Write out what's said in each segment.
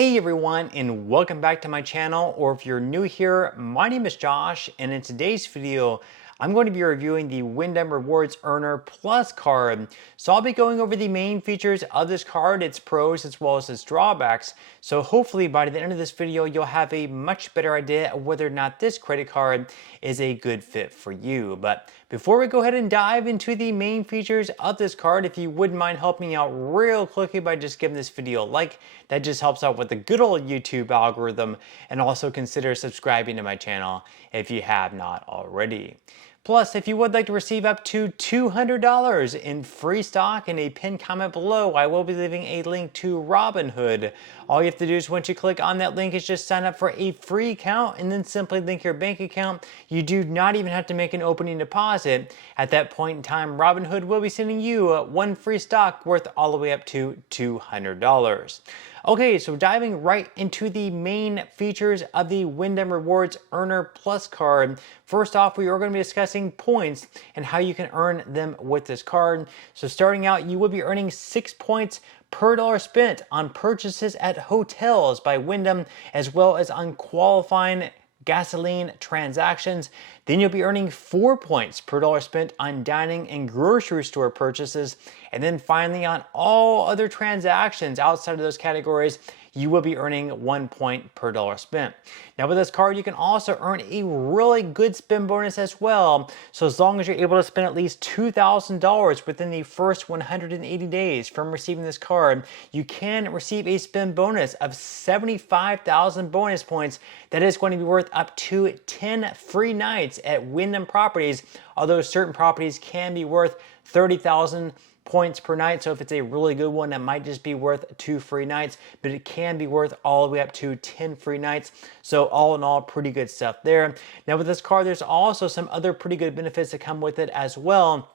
Hey everyone, and welcome back to my channel, or if you're new here, my name is Josh, and in today's video, I'm going to be reviewing the Wyndham Rewards Earner Plus card. So I'll be going over the main features of this card, its pros as well as its drawbacks. So hopefully by the end of this video, you'll have a much better idea of whether or not this credit card is a good fit for you. But before we go ahead and dive into the main features of this card, if you wouldn't mind helping me out real quickly by just giving this video a like, that just helps out with the good old YouTube algorithm, and also consider subscribing to my channel if you have not already. Plus, if you would like to receive up to $200 in free stock in a pinned comment below, I will be leaving a link to Robinhood. All you have to do is once you click on that link is just sign up for a free account and then simply link your bank account. You do not even have to make an opening deposit. At that point in time, Robinhood will be sending you one free stock worth all the way up to $200. Okay, so diving right into the main features of the Wyndham Rewards Earner Plus card. First off, we are going to be discussing points and how you can earn them with this card. So starting out, you will be earning 6 points per dollar spent on purchases at hotels by Wyndham, as well as on qualifying gasoline transactions. Then you'll be earning 4 points per dollar spent on dining and grocery store purchases. And then finally, on all other transactions outside of those categories, you will be earning 1 point per dollar spent. Now with this card, you can also earn a really good spend bonus as well. So as long as you're able to spend at least $2,000 within the first 180 days from receiving this card, you can receive a spend bonus of 75,000 bonus points. That is going to be worth up to 10 free nights at Wyndham properties, although certain properties can be worth 30,000 points per night. So if it's a really good one, that might just be worth 2 free nights, but it can be worth all the way up to 10 free nights. So all in all, pretty good stuff there. Now with this card, there's also some other pretty good benefits that come with it as well.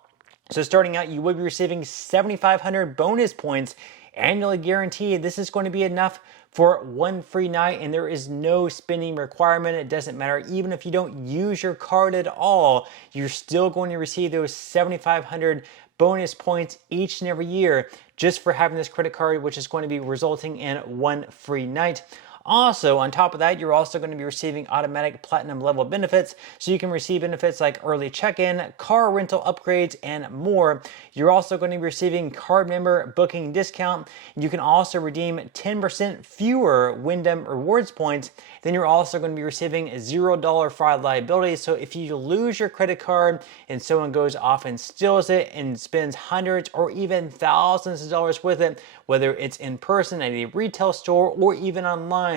So starting out, you will be receiving 7,500 bonus points annually guaranteed. This is going to be enough for 1 free night, and there is no spending requirement. It doesn't matter. Even if you don't use your card at all, you're still going to receive those 7,500 bonus points each and every year just for having this credit card, which is going to be resulting in 1 free night. Also, on top of that, you're also going to be receiving automatic platinum level benefits. So you can receive benefits like early check-in, car rental upgrades, and more. You're also going to be receiving card member booking discount. You can also redeem 10% fewer Wyndham rewards points. Then you're also going to be receiving $0 fraud liability. So if you lose your credit card and someone goes off and steals it and spends hundreds or even thousands of dollars with it, whether it's in person at a retail store or even online,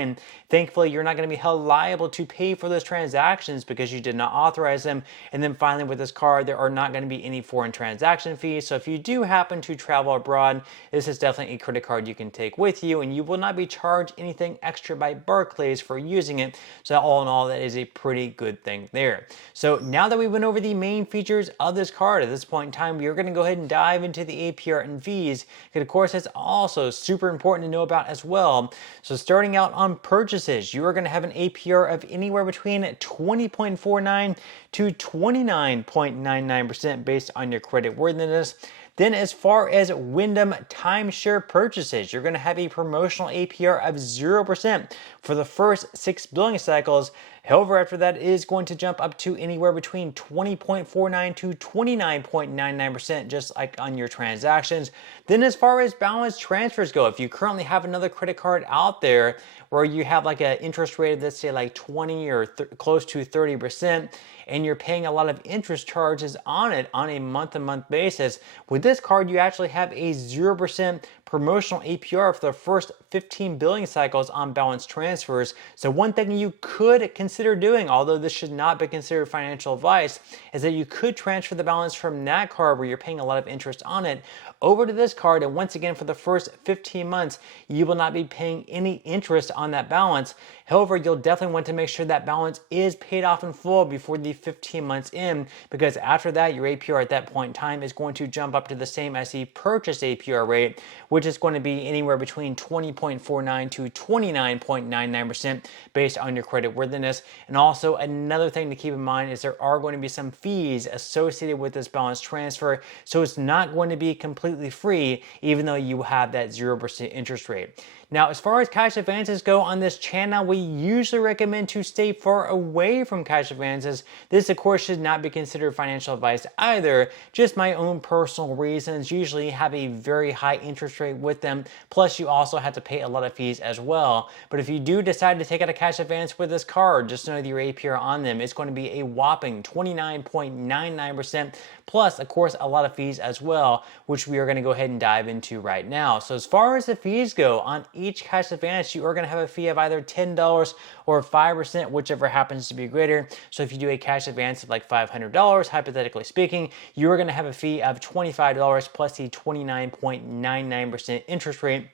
thankfully you're not going to be held liable to pay for those transactions because you did not authorize them. And then finally, with this card, there are not going to be any foreign transaction fees. So if you do happen to travel abroad, this is definitely a credit card you can take with you, and you will not be charged anything extra by Barclays for using it. So all in all, that is a pretty good thing there. So now that we went over the main features of this card, at this point in time, we are going to go ahead and dive into the APR and fees, because of course it's also super important to know about as well. So starting out on purchases, you are going to have an APR of anywhere between 20.49 to 29.99% based on your credit worthiness. Then as far as Wyndham timeshare purchases, you're going to have a promotional APR of 0% for the first 6 billing cycles. However, after that, it is going to jump up to anywhere between 20.49 to 29.99%, just like on your transactions. Then as far as balance transfers go, if you currently have another credit card out there where you have like an interest rate of, let's say, like 20 or close to 30%, and you're paying a lot of interest charges on it on a month-to-month basis, with this card, you actually have a 0% promotional APR for the first 15 billing cycles on balance transfers. So one thing you could consider doing, although this should not be considered financial advice, is that you could transfer the balance from that card where you're paying a lot of interest on it over to this card. And once again, for the first 15 months, you will not be paying any interest on that balance. However, you'll definitely want to make sure that balance is paid off in full before the 15 months in, because after that, your APR at that point in time is going to jump up to the same as the purchase APR rate, which is going to be anywhere between 20.49 to 29.99% based on your credit worthiness. And also another thing to keep in mind is there are going to be some fees associated with this balance transfer. So it's not going to be completely free, even though you have that 0% interest rate. Now, as far as cash advances go on this channel, we usually recommend to stay far away from cash advances. This, of course, should not be considered financial advice either. Just my own personal reasons. Usually have a very high interest rate with them. Plus, you also have to pay a lot of fees as well. But if you do decide to take out a cash advance with this card, just know that your APR on them is going to be a whopping 29.99%. Plus, of course, a lot of fees as well, which we are going to go ahead and dive into right now. So as far as the fees go, on each cash advance, you are going to have a fee of either $10 or 5%, whichever happens to be greater. So if you do a cash advance of like $500, hypothetically speaking, you are going to have a fee of $25 plus the 29.99% interest rate.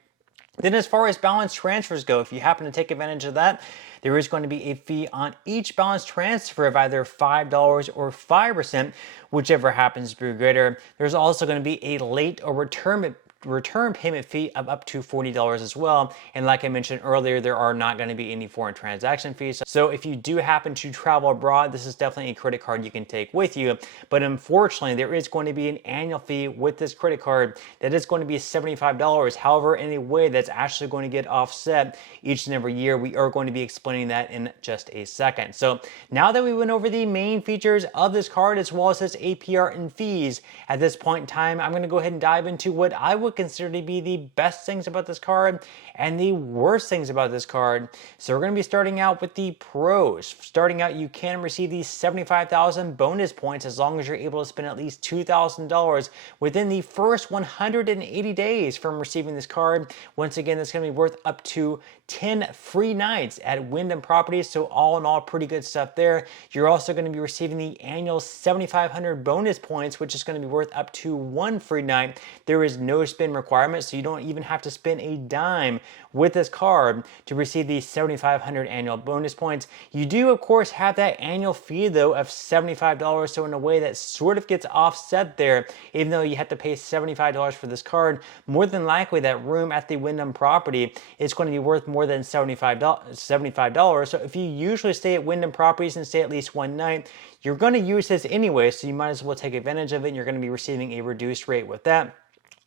Then as far as balance transfers go, if you happen to take advantage of that, there is going to be a fee on each balance transfer of either $5 or 5%, whichever happens to be greater. There's also going to be a late or return payment fee of up to $40 as well. And like I mentioned earlier, there are not going to be any foreign transaction fees. So if you do happen to travel abroad, this is definitely a credit card you can take with you. But unfortunately, there is going to be an annual fee with this credit card that is going to be $75. However, in a way that's actually going to get offset each and every year. We are going to be explaining that in just a second. So now that we went over the main features of this card as well as its APR and fees, at this point in time, I'm going to go ahead and dive into what I would consider to be the best things about this card and the worst things about this card. So we're going to be starting out with the pros. Starting out, you can receive these 75,000 bonus points as long as you're able to spend at least $2,000 within the first 180 days from receiving this card. Once again, that's going to be worth up to 10 free nights at Wyndham properties. So all in all, pretty good stuff there. You're also going to be receiving the annual 7,500 bonus points, which is going to be worth up to 1 free night. There is no spend requirement, so you don't even have to spend a dime with this card to receive the 7,500 annual bonus points. You do, of course, have that annual fee, though, of $75. So in a way that sort of gets offset there, even though you have to pay $75 for this card, more than likely that room at the Wyndham property is going to be worth more than $75. So if you usually stay at Wyndham properties and stay at least one night, you're going to use this anyway, so you might as well take advantage of it, and you're going to be receiving a reduced rate with that.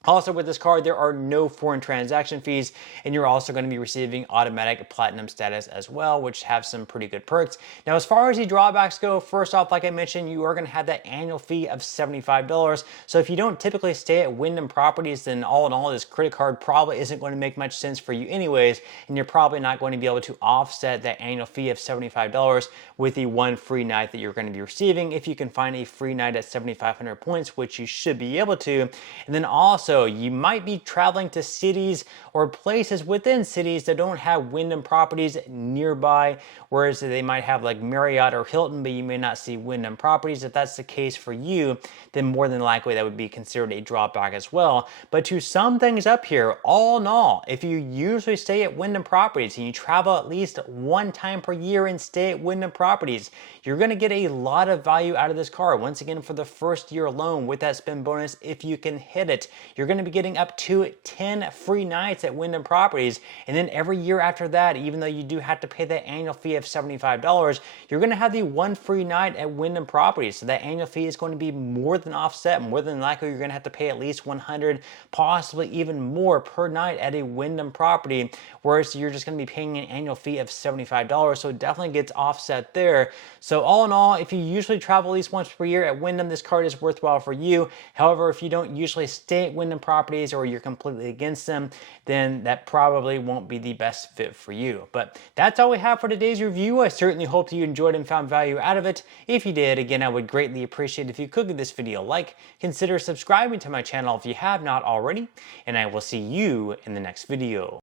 Also with this card, there are no foreign transaction fees, and you're also going to be receiving automatic platinum status as well, which have some pretty good perks. Now, as far as the drawbacks go, first off, like I mentioned, you are going to have that annual fee of $75. So if you don't typically stay at Wyndham properties, then all in all, this credit card probably isn't going to make much sense for you anyways, and you're probably not going to be able to offset that annual fee of $75 with the 1 free night that you're going to be receiving if you can find a free night at 7,500 points, which you should be able to. And then also, you might be traveling to cities or places within cities that don't have Wyndham properties nearby, whereas they might have like Marriott or Hilton, but you may not see Wyndham properties. If that's the case for you, then more than likely that would be considered a drawback as well. But to sum things up here, all in all, if you usually stay at Wyndham properties and you travel at least one time per year and stay at Wyndham properties, you're going to get a lot of value out of this card. Once again, for the first year alone with that spend bonus, if you can hit it, you're going to be getting up to 10 free nights at Wyndham properties. And then every year after that, even though you do have to pay that annual fee of $75, you're going to have the 1 free night at Wyndham properties. So that annual fee is going to be more than offset. More than likely, you're going to have to pay at least $100, possibly even more per night at a Wyndham property, whereas you're just going to be paying an annual fee of $75. So it definitely gets offset there. So all in all, if you usually travel at least once per year at Wyndham, this card is worthwhile for you. However, if you don't usually stay at Wyndham properties or you're completely against them, then that probably won't be the best fit for you. But that's all we have for today's review. I certainly hope that you enjoyed and found value out of it. If you did, again, I would greatly appreciate if you could give this video a like, consider subscribing to my channel if you have not already, and I will see you in the next video.